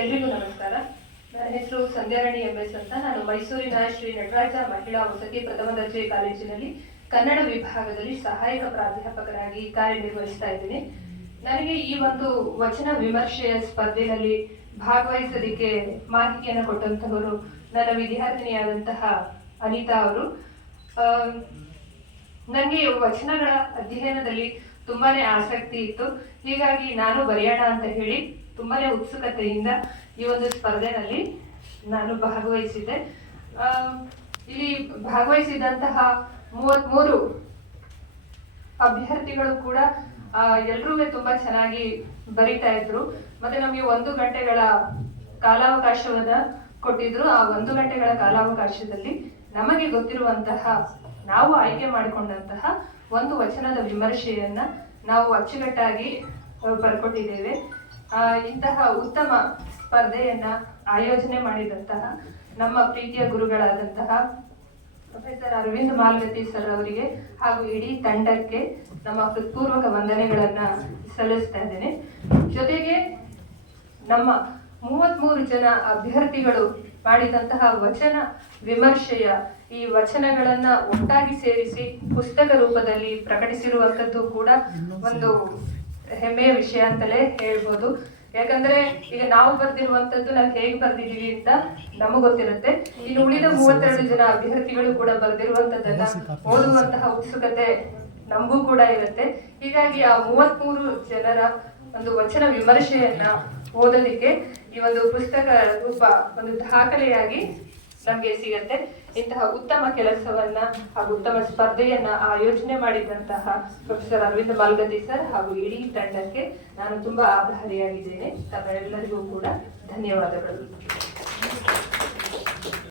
ಎಲ್ರಿಗೂ ನಮಸ್ಕಾರ. ನನ್ನ ಹೆಸರು ಸಂಧ್ಯಾರಾಣಿ ಎಂ ಎಸ್ ಅಂತ. ನಾನು ಮೈಸೂರಿನ ಶ್ರೀ ನಟರಾಜ ಮಹಿಳಾ ವಸತಿ ಪ್ರಥಮ ದರ್ಜೆ ಕಾಲೇಜಿನಲ್ಲಿ ಕನ್ನಡ ವಿಭಾಗದಲ್ಲಿ ಸಹಾಯಕ ಪ್ರಾಧ್ಯಾಪಕರಾಗಿ ಕಾರ್ಯನಿರ್ವಹಿಸ್ತಾ ಇದ್ದೀನಿ. ನನಗೆ ಈ ಒಂದು ವಚನ ವಿಮರ್ಶೆಯ ಸ್ಪರ್ಧೆಯಲ್ಲಿ ಭಾಗವಹಿಸೋದಕ್ಕೆ ಮಾಹಿತಿಯನ್ನು ಕೊಟ್ಟಂತಹವರು ನನ್ನ ವಿದ್ಯಾರ್ಥಿನಿಯಾದಂತಹ ಅನಿತಾ ಅವರು. ನನಗೆ ವಚನಗಳ ಅಧ್ಯಯನದಲ್ಲಿ ತುಂಬಾನೇ ಆಸಕ್ತಿ ಇತ್ತು. ಹೀಗಾಗಿ ನಾನು ಬರೆಯೋಣ ಅಂತ ಹೇಳಿ ತುಂಬಾನೇ ಉತ್ಸುಕತೆಯಿಂದ ಈ ಒಂದು ಸ್ಪರ್ಧೆನಲ್ಲಿ ನಾನು ಭಾಗವಹಿಸಿದ್ದೆ. ಇಲ್ಲಿ ಭಾಗವಹಿಸಿದಂತಹ ಮೂವತ್ಮೂರು ಅಭ್ಯರ್ಥಿಗಳು ಕೂಡ ಎಲ್ರೂ ತುಂಬಾ ಚೆನ್ನಾಗಿ ಬರಿತಾ ಇದ್ರು. ಮತ್ತೆ ನಮಗೆ ಒಂದು ಗಂಟೆಗಳ ಕಾಲಾವಕಾಶವನ್ನ ಕೊಟ್ಟಿದ್ರು. ಆ ಒಂದು ಗಂಟೆಗಳ ಕಾಲಾವಕಾಶದಲ್ಲಿ ನಮಗೆ ಗೊತ್ತಿರುವಂತಹ, ನಾವು ಆಯ್ಕೆ ಮಾಡಿಕೊಂಡಂತಹ ಒಂದು ವಚನದ ವಿಮರ್ಶೆಯನ್ನ ನಾವು ಅಚ್ಚುಕಟ್ಟಾಗಿ ಬರ್ಕೊಟ್ಟಿದ್ದೇವೆ. ಇಂತಹ ಉತ್ತಮ ಸ್ಪರ್ಧೆಯನ್ನ ಆಯೋಜನೆ ಮಾಡಿದಂತಹ ನಮ್ಮ ಪ್ರೀತಿಯ ಗುರುಗಳಾದಂತಹ ಪ್ರೊಫೆಸರ್ ಅರವಿಂದ್ ಮಾಲ್ಗತಿ ಸರ್ ಅವರಿಗೆ ಹಾಗೂ ಇಡೀ ತಂಡಕ್ಕೆ ನಮ್ಮ ಹೃತ್ಪೂರ್ವಕ ವಂದನೆಗಳನ್ನ ಸಲ್ಲಿಸ್ತಾ ಇದ್ದೇನೆ. ಜೊತೆಗೆ ನಮ್ಮ ಮೂವತ್ಮೂರು ಜನ ಅಭ್ಯರ್ಥಿಗಳು ಮಾಡಿದಂತಹ ವಚನ ವಿಮರ್ಶೆಯ ಈ ವಚನಗಳನ್ನ ಒಟ್ಟಾಗಿ ಸೇರಿಸಿ ಪುಸ್ತಕ ರೂಪದಲ್ಲಿ ಪ್ರಕಟಿಸಿರುವಂತದ್ದು ಕೂಡ ಒಂದು ಹೆಮ್ಮೆಯ ವಿಷಯ ಅಂತಲೇ ಹೇಳ್ಬೋದು. ಯಾಕಂದ್ರೆ ಈಗ ನಾವು ಬರ್ದಿರುವಂತದ್ದು ನಾವು ಹೇಗೆ ಬರ್ದಿದೀವಿ ಅಂತ ನಮಗ್ ಗೊತ್ತಿರುತ್ತೆ. ಇನ್ನು ಉಳಿದ ಮೂವತ್ತೆರಡು ಜನ ಅಭ್ಯರ್ಥಿಗಳು ಕೂಡ ಬರ್ದಿರುವಂತದ್ದನ್ನ ಓದುವಂತಹ ಉತ್ಸುಕತೆ ನಮಗೂ ಕೂಡ ಇರುತ್ತೆ. ಹೀಗಾಗಿ ಆ ಮೂವತ್ಮೂರು ಜನರ ಒಂದು ವಚನ ವಿಮರ್ಶೆಯನ್ನ ಓದೋದಿಕ್ಕೆ ಈ ಒಂದು ಪುಸ್ತಕ, ರೂಪ, ಒಂದು ದಾಖಲೆಯಾಗಿ ನಮಗೆ ಸಿಗತ್ತೆ. ಇಂತಹ ಉತ್ತಮ ಕೆಲಸವನ್ನ ಹಾಗೂ ಉತ್ತಮ ಸ್ಪರ್ಧೆಯನ್ನ ಆಯೋಜನೆ ಮಾಡಿದಂತಹ ಪ್ರೊಫೆಸರ್ ಅರವಿಂದ ಮಾಲ್ಗದಿ ಸರ್ ಹಾಗೂ ಇಡೀ ತಂಡಕ್ಕೆ ನಾನು ತುಂಬಾ ಆಭಾರಿಯಾಗಿದ್ದೇನೆ. ತಮ್ಮೆಲ್ಲರಿಗೂ ಕೂಡ ಧನ್ಯವಾದಗಳು.